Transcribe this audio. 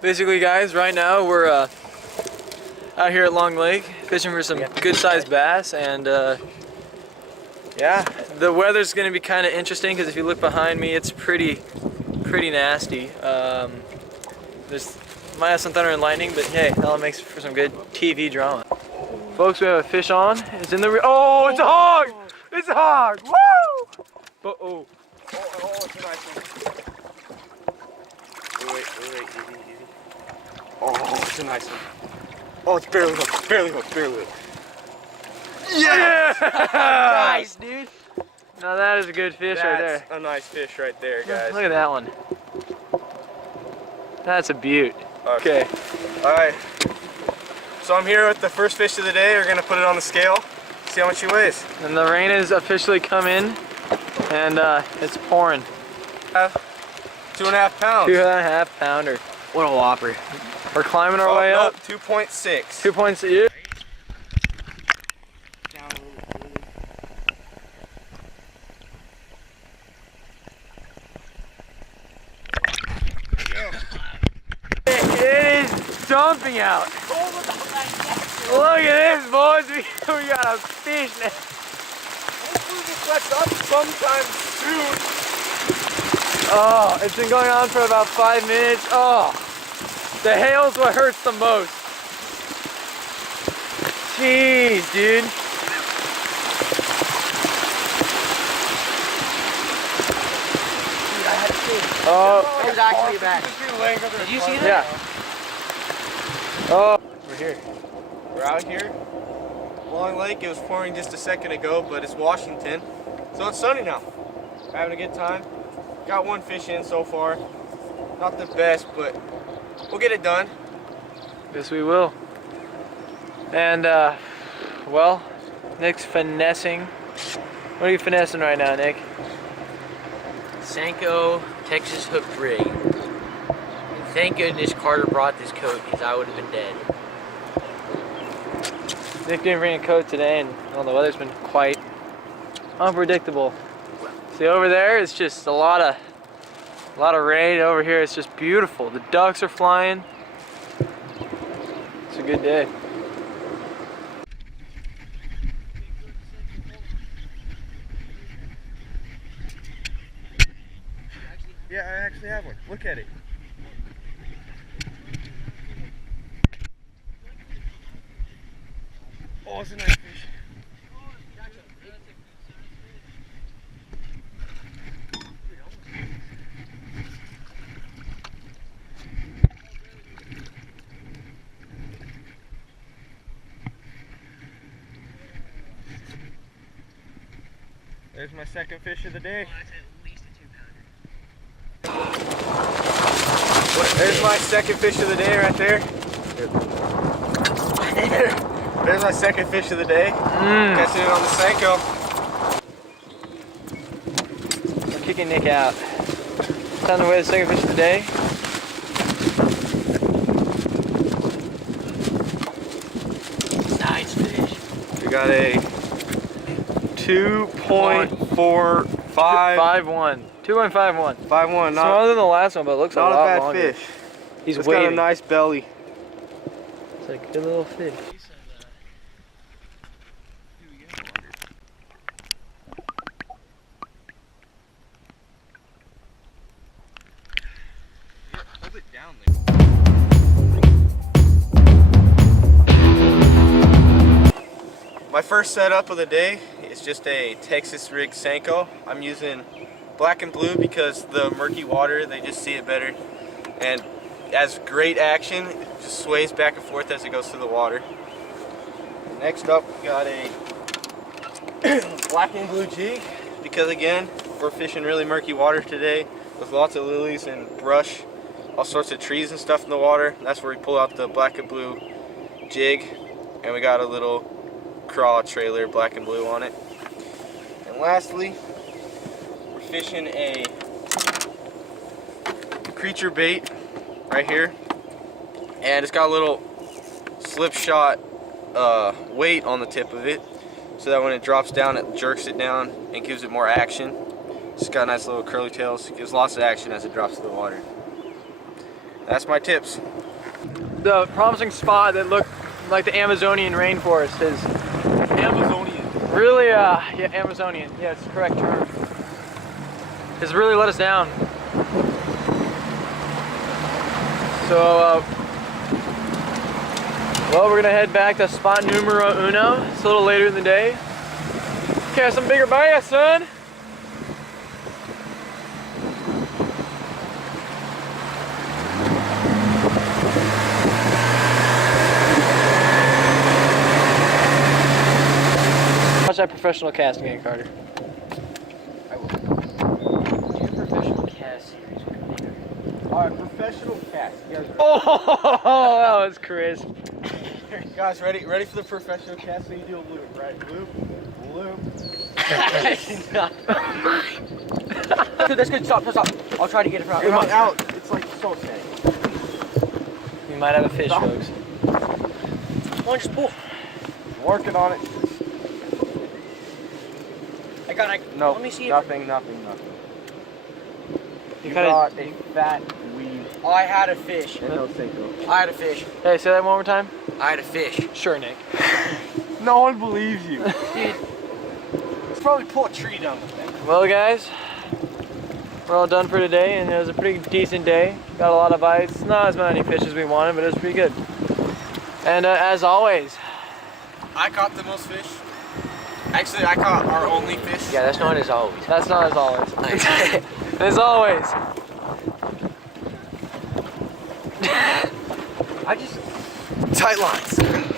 Basically, guys, right now we're out here at Long Lake fishing for some good-sized bass, and yeah, the weather's going to be kind of interesting because if you look behind me, it's pretty nasty. There's might have some thunder and lightning, but hey, that makes for some good TV drama. Folks, we have a fish on. It's in the oh, it's a hog! It's a hog! Woo! Oh, it's a nice one. Wait, easy. Oh, it's a nice one. Oh, it's barely hooked. yeah! Nice, dude. Now that is a good fish right there. That's a nice fish right there, guys. Look at that one. That's a beaut. Okay. Alright. So I'm here with the first fish of the day. We're going to put it on the scale, see how much he weighs. And the rain has officially come in, and it's pouring. 2.5 pounds. 2.5 pounder. What a whopper. We're climbing our way up. 2.6. 2.6. Yeah. It is dumping out. Look at this, boys. We got a fish now. Hopefully this lets up sometime soon. Oh, it's been going on for about 5 minutes. Oh, the hail's what hurts the most. Jeez, dude. Oh, It was actually bad. Did you see that? yeah. Oh, we're here. We're out here. Long Lake, it was pouring just a second ago, but it's Washington. So it's sunny now. We're having a good time. Got one fish in so far. Not the best, but we'll get it done. Yes, we will. And, well, Nick's finessing. What are you finessing right now, Nick? Senko Texas hooked rig. And thank goodness Carter brought this coat because I would have been dead. Nick didn't bring a coat today, and well, the weather's been quite unpredictable. See, over there it's just a lot of rain. Over here it's just beautiful. The ducks are flying. It's a good day. Yeah, I actually have one. Look at it. Oh, it's a nice fish. There's my second fish of the day. There's my second fish of the day right there. There's my second fish of the day. Catching it on the Senko. We're kicking Nick out. Time to weigh the second fish of the day. Nice fish. We got a 2.45. 5.1. 2.51. 5.1. Smaller than the last one, but it looks a lot Not a bad longer. fish. He's It's waiting. got a nice belly. It's like a good little fish. Hold it down there. My first setup of the day is just a Texas rig Senko. I'm using black and blue because the murky water, they just see it better. And has great action. It just sways back and forth as it goes through the water. Next up, we got a black and blue jig because again, we're fishing really murky water today with lots of lilies and brush, all sorts of trees and stuff in the water. That's where we pull out the black and blue jig, and we got a little craw trailer, black and blue on it. And lastly, we're fishing a creature bait right here, and it's got a little slip shot weight on the tip of it, so that when it drops down, it jerks it down and gives it more action. It's got nice little curly tails. It gives lots of action as it drops to the water. That's my tips. The promising spot that looked like the Amazonian rainforest is Amazonian. really, yeah, Amazonian. Yeah, it's the correct term. Has really let us down. So, well, we're gonna head back to spot numero uno. It's a little later in the day. Catch some bigger bass, son. Watch that professional casting again, Carter. I will. Do a professional cast series with me. Alright, professional cast. You guys Oh, that was crisp. Guys, ready for the professional cast? So you do a loop, right? Loop, loop. Dude, that's good. Stop. I'll try to get it from You're not out. It's like so sad. We might have a fish, Stop. folks. Come on, just pull. Working on it. I got it. No, Let me see nothing. You You got kinda, a fat weed Oh, I had a fish. and no Senko. I had a fish. hey, say that one more time. I had a fish. Sure, Nick. No one believes you. Dude, Let's probably pull a tree down with that. Well, guys, we're all done for today, and it was a pretty decent day. Got a lot of bites. Not as many fish as we wanted, but it was pretty good. And as always, I caught the most fish. Actually, I caught our only fish. yeah, that's not as always. that's not as always. As always. I just Tight lines.